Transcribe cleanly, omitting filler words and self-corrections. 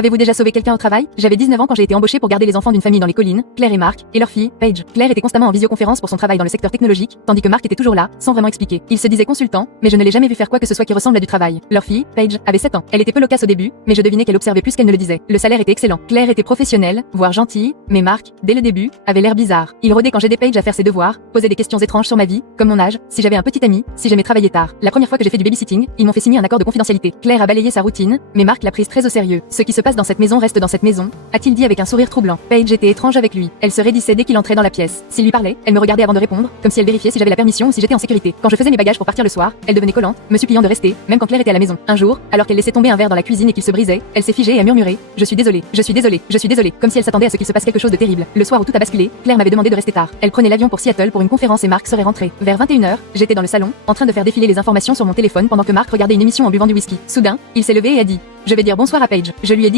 Avez-vous déjà sauvé quelqu'un au travail? J'avais 19 ans quand j'ai été embauchée pour garder les enfants d'une famille dans les collines, Claire et Marc, et leur fille, Paige. Claire était constamment en visioconférence pour son travail dans le secteur technologique, tandis que Marc était toujours là, sans vraiment expliquer. Il se disait consultant, mais je ne l'ai jamais vu faire quoi que ce soit qui ressemble à du travail. Leur fille, Paige, avait 7 ans. Elle était peu loquace au début, mais je devinais qu'elle observait plus qu'elle ne le disait. Le salaire était excellent. Claire était professionnelle, voire gentille, mais Marc, dès le début, avait l'air bizarre. Il rôdait quand j'aidais Paige à faire ses devoirs, posait des questions étranges sur ma vie, comme mon âge, si j'avais un petit ami, si j'aimais travailler tard. La première fois que j'ai fait du babysitting, ils m'ont fait signer un accord de confidentialité. Claire a balayé sa routine, mais Marc l'a prise très au sérieux. Ce qui se passe dans cette maison reste dans cette maison, a-t-il dit avec un sourire troublant. Paige était étrange avec lui. Elle se raidissait dès qu'il entrait dans la pièce. S'il lui parlait, elle me regardait avant de répondre, comme si elle vérifiait si j'avais la permission ou si j'étais en sécurité. Quand je faisais mes bagages pour partir le soir, elle devenait collante, me suppliant de rester, même quand Claire était à la maison. Un jour, alors qu'elle laissait tomber un verre dans la cuisine et qu'il se brisait, elle s'est figée et a murmuré: "Je suis désolée, je suis désolée, je suis désolée", comme si elle s'attendait à ce qu'il se passe quelque chose de terrible. Le soir où tout a basculé, Claire m'avait demandé de rester tard. Elle prenait l'avion pour Seattle pour une conférence et Marc serait rentré. Vers 21h, j'étais dans le salon, en train de faire défiler les informations sur mon téléphone pendant que Marc regardait une émission en buvant du whisky. Soudain, il s'est levé et a dit: "Je vais dire bonsoir à Paige." Je lui ai dit